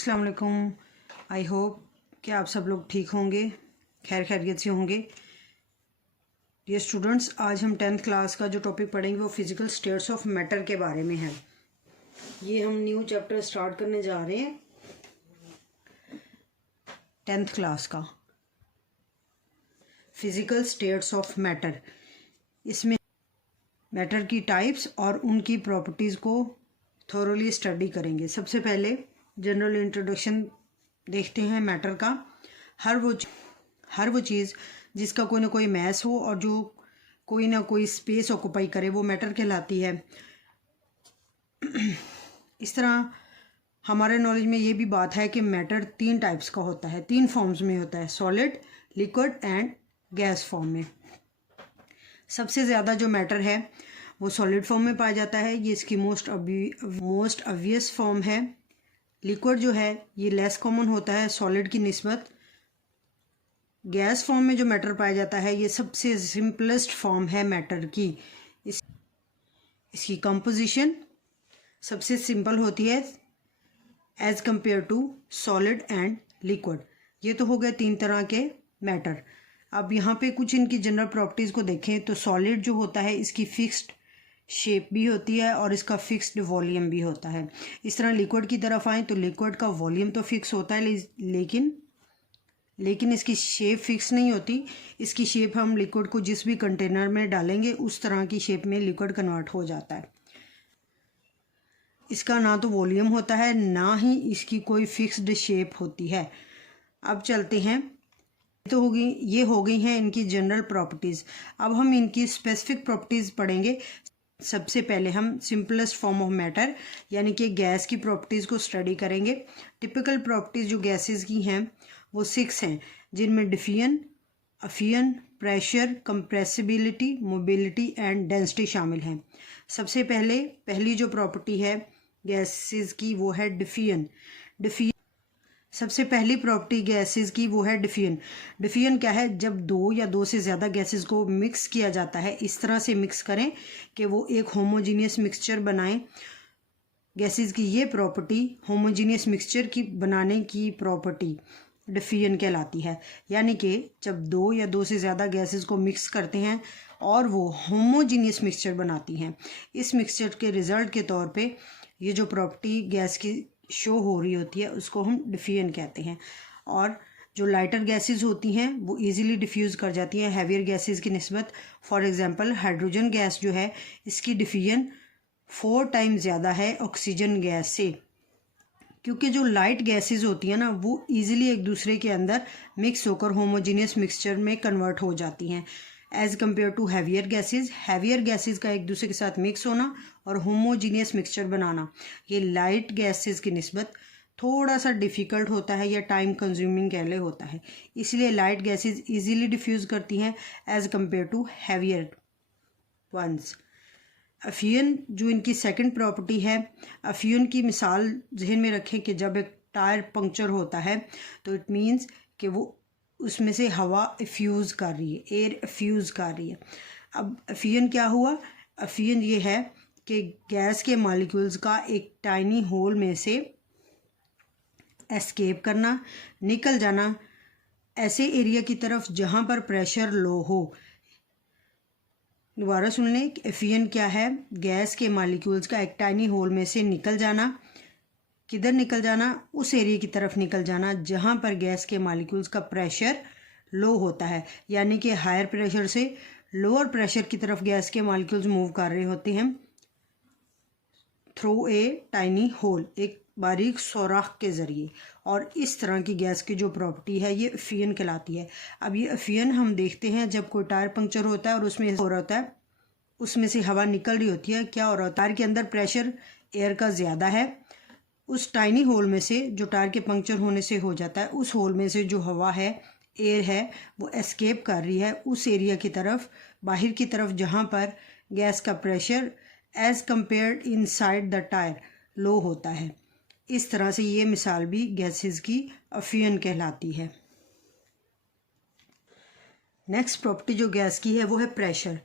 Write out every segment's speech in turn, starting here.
अस्सलाम वालेकुम। I hope कि आप सब लोग ठीक होंगे, खैरियत से होंगे। डियर स्टूडेंट्स, आज हम 10th क्लास का जो टॉपिक पढ़ेंगे वो फिज़िकल स्टेट्स ऑफ मैटर के बारे में है। ये हम न्यू चैप्टर स्टार्ट करने जा रहे हैं 10th क्लास का, फिज़िकल स्टेट्स ऑफ मैटर। इसमें मैटर की टाइप्स और उनकी प्रॉपर्टीज़ को थोरोली स्टडी करेंगे। सबसे पहले जनरल इंट्रोडक्शन देखते हैं मैटर का। हर वो चीज़ जिसका कोई ना कोई मैस हो और जो कोई ना कोई स्पेस ऑक्यूपाई करे वो मैटर कहलाती है। इस तरह हमारे नॉलेज में ये भी बात है कि मैटर 3 टाइप्स का होता है, 3 फॉर्म्स में होता है, solid, liquid and gas form में। सबसे ज़्यादा जो मैटर है वो सॉलिड फॉर्म में पाया जाता है, ये इसकी मोस्ट ऑब्वियस फॉर्म है। लिक्विड जो है ये लेस कॉमन होता है सॉलिड की निस्बत। गैस फॉर्म में जो मैटर पाया जाता है ये सबसे सिंपलेस्ट फॉर्म है मैटर की। इसकी कंपोजिशन सबसे सिंपल होती है as compare to solid and liquid. ये तो हो गए 3 तरह के मैटर। अब यहाँ पे कुछ इनकी जनरल प्रॉपर्टीज़ को देखें तो सॉलिड जो होता है इसकी फिक्स्ड शेप भी होती है और इसका फिक्स्ड वॉल्यूम भी होता है। इस तरह लिक्विड की तरफ आएँ तो लिक्विड का वॉल्यूम तो फिक्स होता है लेकिन इसकी शेप फिक्स नहीं होती। इसकी शेप हम लिक्विड को जिस भी कंटेनर में डालेंगे उस तरह की शेप में लिक्विड कन्वर्ट हो जाता है। इसका ना तो वॉल्यूम होता है ना ही इसकी कोई फिक्स्ड शेप होती है। अब चलते हैं, तो ये हो गई हैं इनकी जनरल प्रॉपर्टीज़। अब हम इनकी स्पेसिफिक प्रॉपर्टीज़ पढ़ेंगे। सबसे पहले हम सिंपलेस्ट फॉर्म ऑफ मैटर यानी कि गैस की प्रॉपर्टीज़ को स्टडी करेंगे। टिपिकल प्रॉपर्टीज़ जो गैसेस की हैं वो 6 हैं, जिनमें diffusion, effusion, pressure, compressibility, mobility and density शामिल हैं। सबसे पहली जो प्रॉपर्टी है गैसेस की वो है डिफ्यूजन। सबसे पहली प्रॉपर्टी गैसेस की वो है डिफ्यूजन। डिफ्यूजन क्या है? जब 2 या 2 से ज़्यादा गैसेस को मिक्स किया जाता है, इस तरह से मिक्स करें कि वो एक होमोजीनियस मिक्सचर बनाएं। गैसेस की ये प्रॉपर्टी, होमोजीनियस मिक्सचर की बनाने की प्रॉपर्टी डिफ्यूजन कहलाती है। यानी कि जब 2 या 2 से ज़्यादा गैसेस को मिक्स करते हैं और वो होमोजीनियस मिक्सचर बनाती हैं, इस मिक्सचर के रिज़ल्ट के तौर पे ये जो प्रॉपर्टी गैस की शो हो रही होती है उसको हम डिफ्यूजन कहते हैं। और जो लाइटर गैसेस होती हैं वो इजीली डिफ्यूज़ कर जाती हैं हैवियर गैसेस की निस्बत। फॉर एग्जांपल हाइड्रोजन गैस जो है इसकी डिफ्यूजन 4 टाइम्स ज़्यादा है ऑक्सीजन गैस से, क्योंकि जो लाइट गैसेस होती हैं ना वो इजीली एक दूसरे के अंदर मिक्स होकर होमोजीनियस मिक्सचर में कन्वर्ट हो जाती हैं as compare to heavier gases. Heavier gases का एक दूसरे के साथ मिक्स होना और होमोजीनियस मिक्सचर बनाना ये लाइट गैसेस की निस्बत थोड़ा सा डिफ़िकल्ट होता है या टाइम कंज्यूमिंग कहले होता है। इसलिए लाइट गैसेस इजीली डिफ्यूज़ करती हैं as compare to heavier ones. Effusion जो इनकी सेकंड प्रॉपर्टी है, अफियन की मिसाल जहन में रखें कि जब एक टायर पंक्चर होता है तो इट मीन्स कि वो उसमें से हवा फ्यूज़ कर रही है, एयर फ्यूज़ कर रही है। अब अफियन क्या हुआ? अफियन ये है कि गैस के मॉलिक्यूल्स का एक टाइनी होल में से एस्केप करना, निकल जाना ऐसे एरिया की तरफ जहाँ पर प्रेशर लो हो। दोबारा सुन लें, एफियन क्या है? गैस के मॉलिक्यूल्स का एक टाइनी होल में से निकल जाना। किधर निकल जाना? उस एरिया की तरफ निकल जाना जहाँ पर गैस के मॉलिक्यूल्स का प्रेशर लो होता है। यानी कि हायर प्रेशर से लोअर प्रेशर की तरफ गैस के मॉलिक्यूल्स मूव कर रहे होते हैं थ्रू ए टाइनी होल, एक बारीक सुराख के ज़रिए। और इस तरह की गैस की जो प्रॉपर्टी है ये अफियन कहलाती है। अब ये अफियन हम देखते हैं जब कोई टायर पंक्चर होता है और उसमें हो रहा होता है, उसमें से हवा निकल रही होती है। क्या हो रहा होता है? टायर के अंदर प्रेशर एयर का ज़्यादा है। उस टाइनी होल में से जो टायर के पंक्चर होने से हो जाता है, उस होल में से जो हवा है, एयर है, वो एस्केप कर रही है उस एरिया की तरफ, बाहर की तरफ जहाँ पर गैस का pressure as compared inside the tyre low होता है। इस तरह से ये मिसाल भी गैसेस की अफियन कहलाती है। नेक्स्ट प्रॉपर्टी जो गैस की है वो है प्रेशर।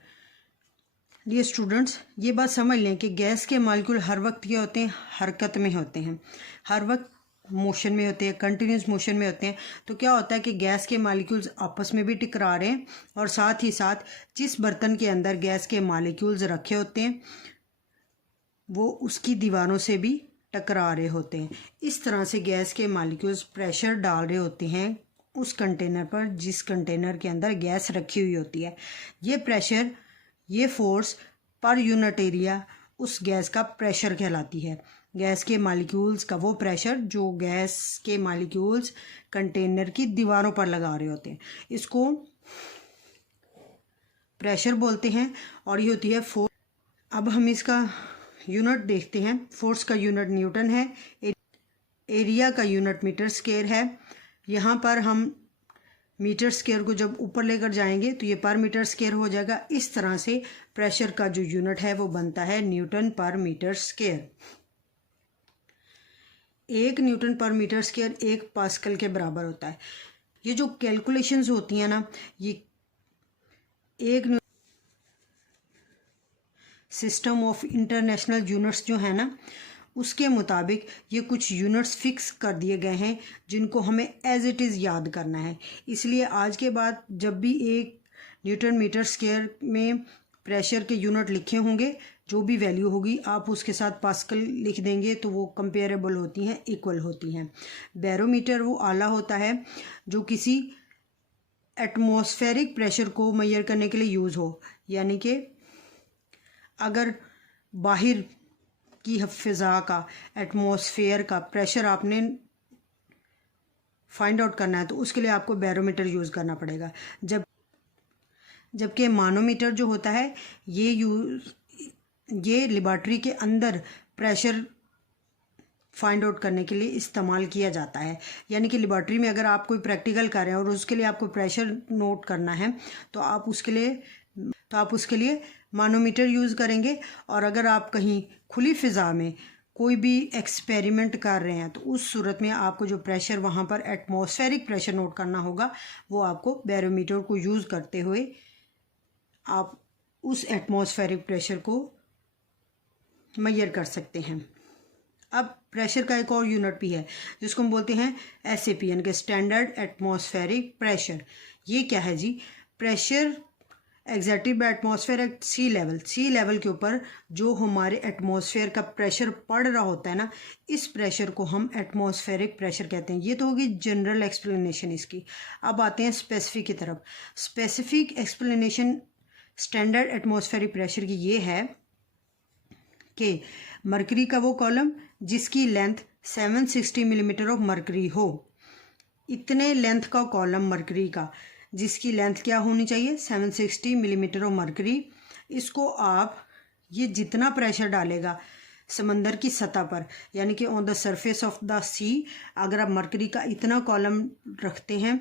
डियर स्टूडेंट्स, ये बात समझ लें कि गैस के मॉलिक्यूल हर वक्त क्या होते हैं? हरकत में होते हैं। हर वक्त मोशन में होते हैं, कंटिन्यूस मोशन में होते हैं, तो क्या होता है कि गैस के मॉलिक्यूल्स आपस में भी टकरा रहे हैं और साथ ही साथ जिस बर्तन के अंदर गैस के मॉलिक्यूल्स रखे होते हैं वो उसकी दीवारों से भी टकरा रहे होते हैं। इस तरह से गैस के मॉलिक्यूल्स प्रेशर डाल रहे होते हैं उस कंटेनर पर जिस कंटेनर के अंदर गैस रखी हुई होती है। ये प्रेशर, ये फोर्स पर यूनिट एरिया उस गैस का प्रेशर कहलाती है। गैस के मॉलिक्यूल्स का वो प्रेशर जो गैस के मॉलिक्यूल्स कंटेनर की दीवारों पर लगा रहे होते हैं, इसको प्रेशर बोलते हैं और ये होती है फोर्स। अब हम इसका यूनिट देखते हैं। फोर्स का यूनिट न्यूटन है, एरिया का यूनिट मीटर स्क्वायर है। यहाँ पर हम मीटर स्क्वायर को जब ऊपर लेकर जाएंगे तो ये पर मीटर स्क्वायर हो जाएगा। इस तरह से प्रेशर का जो यूनिट है वो बनता है Newton per metre square. 1 newton per metre square 1 pascal के बराबर होता है। ये जो कैलकुलेशंस होती हैं ना, ये एक सिस्टम ऑफ इंटरनेशनल यूनिट्स जो है ना, उसके मुताबिक ये कुछ यूनिट्स फिक्स कर दिए गए हैं जिनको हमें एज इट इज़ याद करना है। इसलिए आज के बाद जब भी 1 न्यूटन मीटर स्क्वायर में प्रेशर के यूनिट लिखे होंगे, जो भी वैल्यू होगी आप उसके साथ पास्कल लिख देंगे तो वो कंपेरेबल होती हैं, इक्वल होती हैं। बैरोमीटर वो आला होता है जो किसी एटमॉस्फेरिक प्रेशर को मेजर करने के लिए यूज़ हो, यानी कि अगर बाहर की फ़िज़ा का, एटमॉस्फेयर का प्रेशर आपने फाइंड आउट करना है तो उसके लिए आपको बैरोमीटर यूज़ करना पड़ेगा। जबकि मानोमीटर जो होता है ये लेबॉर्ट्री के अंदर प्रेशर फाइंड आउट करने के लिए इस्तेमाल किया जाता है। यानी कि लेबॉर्ट्री में अगर आप कोई प्रैक्टिकल कर रहे हैं और उसके लिए आपको प्रेशर नोट करना है तो आप उसके लिए मानोमीटर यूज़ करेंगे। और अगर आप कहीं खुली फ़िज़ा में कोई भी एक्सपेरिमेंट कर रहे हैं तो उस सूरत में आपको जो प्रेशर वहाँ पर एटमॉस्फेरिक प्रेशर नोट करना होगा वो आपको बैरोमीटर को यूज़ करते हुए आप उस एटमॉस्फेरिक प्रेशर को मेजर कर सकते हैं। अब प्रेशर का एक और यूनिट भी है जिसको हम बोलते हैं SAP, यानी कि स्टैंडर्ड एटमॉस्फेरिक प्रेशर। ये क्या है जी? Pressure exerted by atmosphere at sea level के ऊपर जो हमारे एटमॉस्फेयर का प्रेशर पड़ रहा होता है ना, इस प्रेशर को हम एटमॉस्फेरिक प्रेशर कहते हैं। ये तो होगी जनरल एक्सप्लेनेशन इसकी। अब आते हैं स्पेसिफिक की तरफ। Specific explanation standard atmospheric pressure की ये है कि मरकरी का वो कॉलम जिसकी लेंथ 760 मिलीमीटर ऑफ मरकरी हो, इतने लेंथ का कॉलम मरकरी का जिसकी लेंथ क्या होनी चाहिए? 760 मिलीमीटर ऑफ मरकरी। इसको आप ये जितना प्रेशर डालेगा समंदर की सतह पर, यानी कि on the surface of the sea, अगर आप मरकरी का इतना कॉलम रखते हैं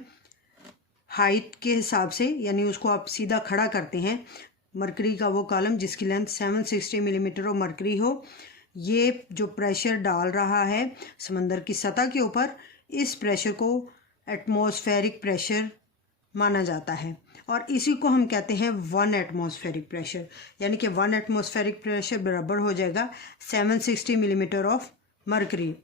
हाइट के हिसाब से, यानी उसको आप सीधा खड़ा करते हैं, मरकरी का वो कॉलम जिसकी लेंथ 760 मिलीमीटर ऑफ मरकरी हो, ये जो प्रेशर डाल रहा है समंदर की सतह के ऊपर, इस प्रेशर को एटमॉस्फेरिक प्रेशर माना जाता है और इसी को हम कहते हैं 1 एटमॉस्फेरिक प्रेशर। यानी कि 1 एटमॉस्फेरिक प्रेशर बराबर हो जाएगा 760 मिलीमीटर ऑफ मरकरी।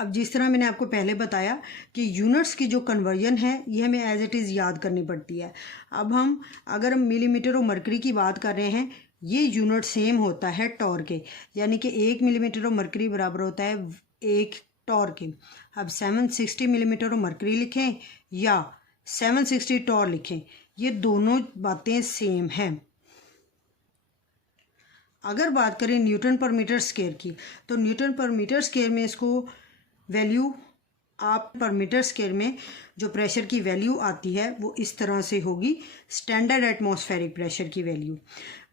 अब जिस तरह मैंने आपको पहले बताया कि यूनिट्स की जो कन्वर्जन है ये हमें एज इट इज़ याद करनी पड़ती है। अब हम अगर मिलीमीटर ऑफ मरकरी की बात कर रहे हैं, ये यूनिट सेम होता है टॉर के, यानी कि 1 मिलीमीटर ऑफ मरकरी बराबर होता है 1 टॉर के। अब 760 मिलीमीटर ऑफ मरकरी लिखें या 760 टॉर लिखें, ये दोनों बातें सेम हैं। अगर बात करें न्यूटन पर मीटर स्क्वायर की, तो न्यूटन पर मीटर स्क्वायर में इसको वैल्यू आप पर मीटर स्क्वायर में जो प्रेशर की वैल्यू आती है वो इस तरह से होगी। स्टैंडर्ड एटमॉस्फेरिक प्रेशर की value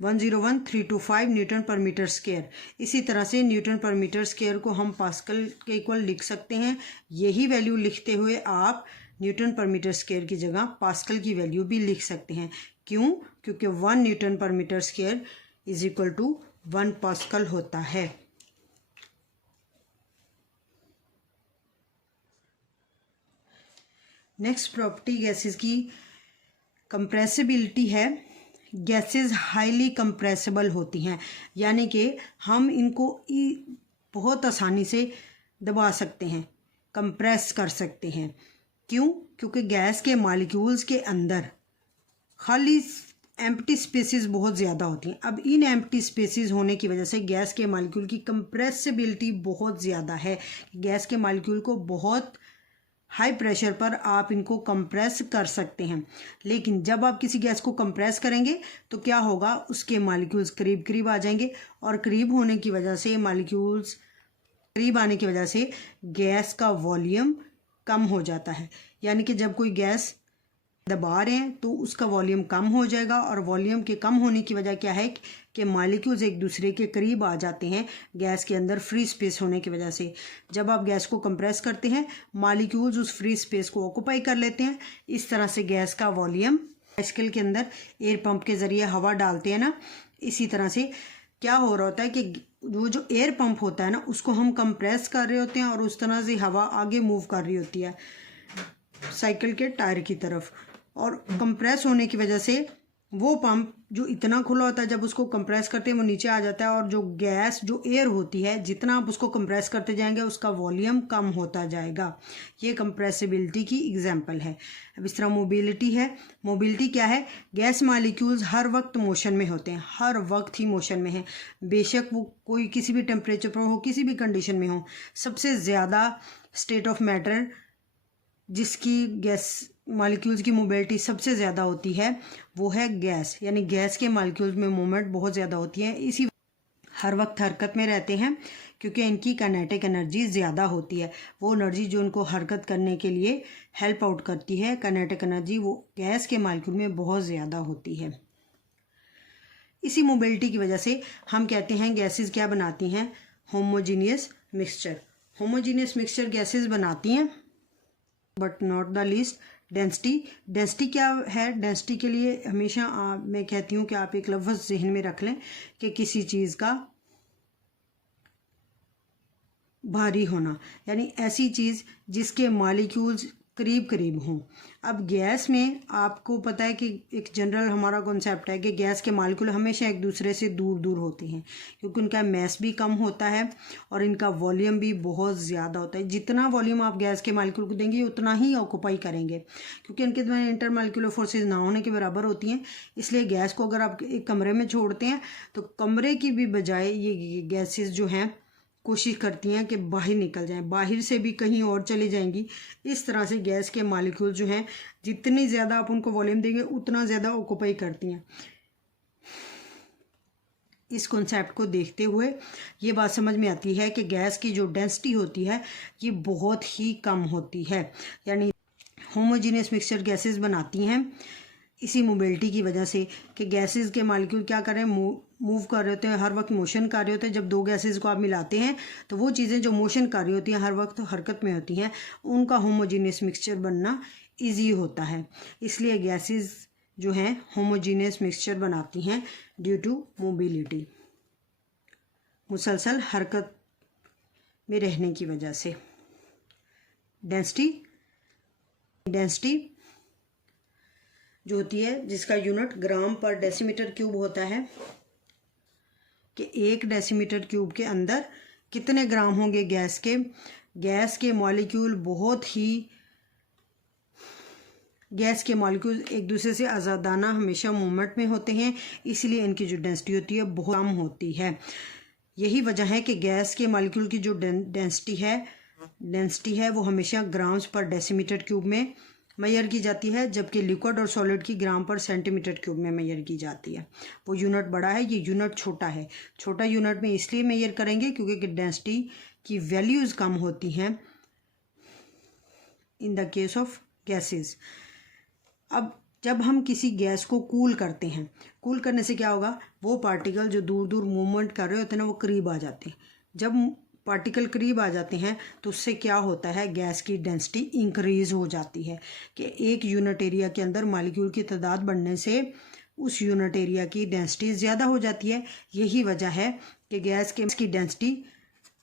101,325 Newton per metre square. इसी तरह से न्यूटन पर मीटर स्क्वायर को हम पास्कल के इक्वल लिख सकते हैं। यही वैल्यू लिखते हुए आप न्यूटन पर मीटर स्क्वायर की जगह पास्कल की वैल्यू भी लिख सकते हैं। क्यों? क्योंकि 1 newton per metre square is equal to 1 pascal होता है। नेक्स्ट प्रॉपर्टी गैसेस की कंप्रेसिबिलिटी है। गैसेस हाईली कंप्रेसिबल होती हैं, यानी कि हम इनको बहुत आसानी से दबा सकते हैं। कंप्रेस कर सकते हैं। क्यों? क्योंकि गैस के मॉलिक्यूल्स के अंदर खाली एम्प्टी स्पेसेस बहुत ज़्यादा होती हैं। अब इन एम्प्टी स्पेसेस होने की वजह से गैस के मॉलिक्यूल की कंप्रेसिबिलिटी बहुत ज़्यादा है। गैस के मॉलिक्यूल को बहुत हाई प्रेशर पर आप इनको कंप्रेस कर सकते हैं। लेकिन जब आप किसी गैस को कंप्रेस करेंगे तो क्या होगा, उसके मॉलिक्यूल्स करीब करीब आ जाएंगे और करीब होने की वजह से मॉलिक्यूल्स करीब आने की वजह से गैस का वॉल्यूम कम हो जाता है। यानी कि जब कोई गैस दबा रहे हैं तो उसका वॉल्यूम कम हो जाएगा और वॉल्यूम के कम होने की वजह क्या है कि मॉलिक्यूल्स एक दूसरे के करीब आ जाते हैं गैस के अंदर फ्री स्पेस होने की वजह से। जब आप गैस को कंप्रेस करते हैं मॉलिक्यूल्स उस फ्री स्पेस को ऑक्यूपाई कर लेते हैं। इस तरह से गैस का वॉल्यूम पार्टिकल के अंदर एयर पंप के ज़रिए हवा डालते हैं ना, इसी तरह से क्या हो रहा होता है कि वो जो एयर पंप होता है ना उसको हम कंप्रेस कर रहे होते हैं और उस तरह से हवा आगे मूव कर रही होती है साइकिल के टायर की तरफ। और कंप्रेस होने की वजह से वो पंप जो इतना खुला होता है जब उसको कंप्रेस करते हैं वो नीचे आ जाता है और जो गैस जो एयर होती है जितना आप उसको कंप्रेस करते जाएंगे उसका वॉल्यूम कम होता जाएगा। ये कंप्रेसिबिलिटी की एग्जांपल है। अब इस तरह मोबिलिटी है। मोबिलिटी क्या है? गैस मॉलिक्यूल्स हर वक्त मोशन में होते हैं, हर वक्त ही मोशन में हैं, बेशक वो कोई किसी भी टेम्परेचर पर हो, किसी भी कंडीशन में हो। सबसे ज़्यादा स्टेट ऑफ मैटर जिसकी गैस मॉलिक्यूल्स की मोबिलिटी सबसे ज़्यादा होती है वो है गैस। यानी गैस के मॉलिक्यूल्स में मूवमेंट बहुत ज़्यादा होती है, इसी हर वक्त हरकत में रहते हैं क्योंकि इनकी काइनेटिक एनर्जी ज़्यादा होती है। वो एनर्जी जो उनको हरकत करने के लिए हेल्प आउट करती है, काइनेटिक एनर्जी, वो गैस के मॉलिक्यूल में बहुत ज़्यादा होती है। इसी मोबिलिटी की वजह से हम कहते हैं गैसेस क्या बनाती हैं? Homogeneous mixture. Homogeneous mixture gases बनाती हैं but not the least density. Density क्या है? डेंसिटी के लिए हमेशा मैं कहती हूँ कि आप एक लफ्ज़ जहन में रख लें कि किसी चीज़ का भारी होना, यानी ऐसी चीज़ जिसके मॉलिक्यूल्स करीब करीब हों। अब गैस में आपको पता है कि एक जनरल हमारा कॉन्सेप्ट है कि गैस के मॉलिक्यूल हमेशा एक दूसरे से दूर दूर होते हैं क्योंकि उनका मैस भी कम होता है और इनका वॉल्यूम भी बहुत ज़्यादा होता है। जितना वॉल्यूम आप गैस के मॉलिक्यूल को देंगे उतना ही ऑक्यूपाई करेंगे क्योंकि इनके द्वारा इंटर मॉलिक्यूलर फोर्सेज ना होने के बराबर होती हैं। इसलिए गैस को अगर आप एक कमरे में छोड़ते हैं तो कमरे की भी बजाय ये गैसेज जो हैं कोशिश करती हैं कि बाहर निकल जाएं, बाहर से भी कहीं और चली जाएंगी। इस तरह से गैस के मॉलिक्यूल जो हैं जितनी ज़्यादा आप उनको वॉल्यूम देंगे उतना ज़्यादा ऑक्यूपाई करती हैं। इस कॉन्सेप्ट को देखते हुए ये बात समझ में आती है कि गैस की जो डेंसिटी होती है ये बहुत ही कम होती है। यानी होमोजीनियस मिक्सचर गैसेस बनाती हैं इसी मोबिलिटी की वजह से कि गैसेस के मॉलिक्यूल क्या कर रहे हैं? मूव कर रहे होते हैं, हर वक्त मोशन कर रहे होते हैं। जब दो गैसेस को आप मिलाते हैं तो वो चीज़ें जो मोशन कर रही होती हैं, हर वक्त हरकत में होती हैं, उनका होमोजीनियस मिक्सचर बनना ईजी होता है। इसलिए गैसेस जो हैं होमोजीनियस मिक्सचर बनाती हैं ड्यू टू मोबिलिटी, मुसलसल हरकत में रहने की वजह से। डेंसिटी जो होती है जिसका यूनिट ग्राम पर डेसीमीटर क्यूब होता है कि 1 डेसीमीटर क्यूब के अंदर कितने ग्राम होंगे गैस के। गैस के मॉलिक्यूल एक दूसरे से आज़ादाना हमेशा मूवमेंट में होते हैं, इसलिए इनकी जो डेंसिटी होती है बहुत कम होती है। यही वजह है कि गैस के मॉलिक्यूल की जो डेंसिटी है वो हमेशा ग्राम्स पर डेसीमीटर क्यूब में मेजर की जाती है, जबकि लिक्विड और सॉलिड की ग्राम पर सेंटीमीटर क्यूब में मेजर की जाती है। वो यूनिट बड़ा है, ये यूनिट छोटा है। छोटा यूनिट में इसलिए मेजर करेंगे क्योंकि डेंसिटी की वैल्यूज़ कम होती हैं in the case of gases. अब जब हम किसी गैस को कूल करते हैं, कूल करने से क्या होगा? वो पार्टिकल जो दूर दूर मूवमेंट कर रहे होते हैं ना वो करीब आ जाते हैं। जब पार्टिकल करीब आ जाते हैं तो उससे क्या होता है? गैस की डेंसिटी इंक्रीज़ हो जाती है कि एक यूनिट एरिया के अंदर मॉलिक्यूल की तादाद बढ़ने से उस यूनिट एरिया की डेंसिटी ज़्यादा हो जाती है। यही वजह है कि गैस की डेंसिटी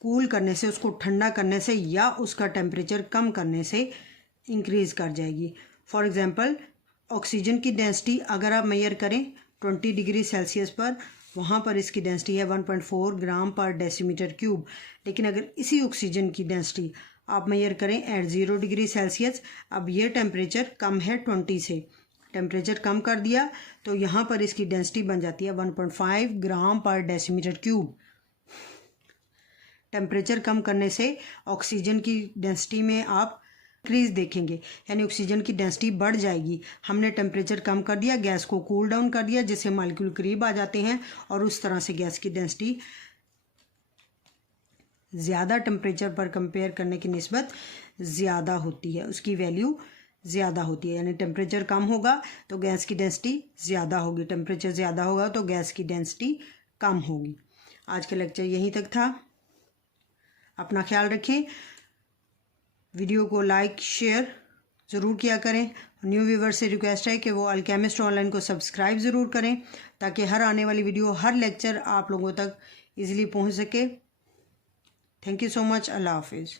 कूल करने से, उसको ठंडा करने से या उसका टेम्परेचर कम करने से इंक्रीज़ कर जाएगी। फॉर एग्ज़ाम्पल ऑक्सीजन की डेंसिटी अगर आप मेजर करें 20 डिग्री सेल्सियस पर, वहाँ पर इसकी डेंसिटी है 1.4 ग्राम पर डेसीमीटर क्यूब। लेकिन अगर इसी ऑक्सीजन की डेंसिटी आप मेजर करें एट 0 डिग्री सेल्सियस। अब ये टेम्परेचर कम है 20 से, टेम्परेचर कम कर दिया तो यहाँ पर इसकी डेंसिटी बन जाती है 1.5 ग्राम पर डेसीमीटर क्यूब। टेम्परेचर कम करने से ऑक्सीजन की डेंसिटी में आप इंक्रीज देखेंगे, यानी ऑक्सीजन की डेंसिटी बढ़ जाएगी। हमने टेम्परेचर कम कर दिया, गैस को कूल डाउन कर दिया, जिससे मॉलिक्यूल करीब आ जाते हैं और उस तरह से गैस की डेंसिटी ज़्यादा टेम्परेचर पर कंपेयर करने की निस्बत ज़्यादा होती है, उसकी वैल्यू ज़्यादा होती है। यानी टेम्परेचर कम होगा तो गैस की डेंसिटी ज़्यादा होगी, टेम्परेचर ज़्यादा होगा तो गैस की डेंसिटी कम होगी। आज का लेक्चर यहीं तक था। अपना ख्याल रखें, वीडियो को लाइक शेयर ज़रूर किया करें। न्यू व्यूवर से रिक्वेस्ट है कि वो अल्केमिस्ट ऑनलाइन को सब्सक्राइब ज़रूर करें, ताकि हर आने वाली वीडियो, हर लेक्चर आप लोगों तक ईज़िली पहुंच सके। Thank you so much. अल्लाह हाफिज़।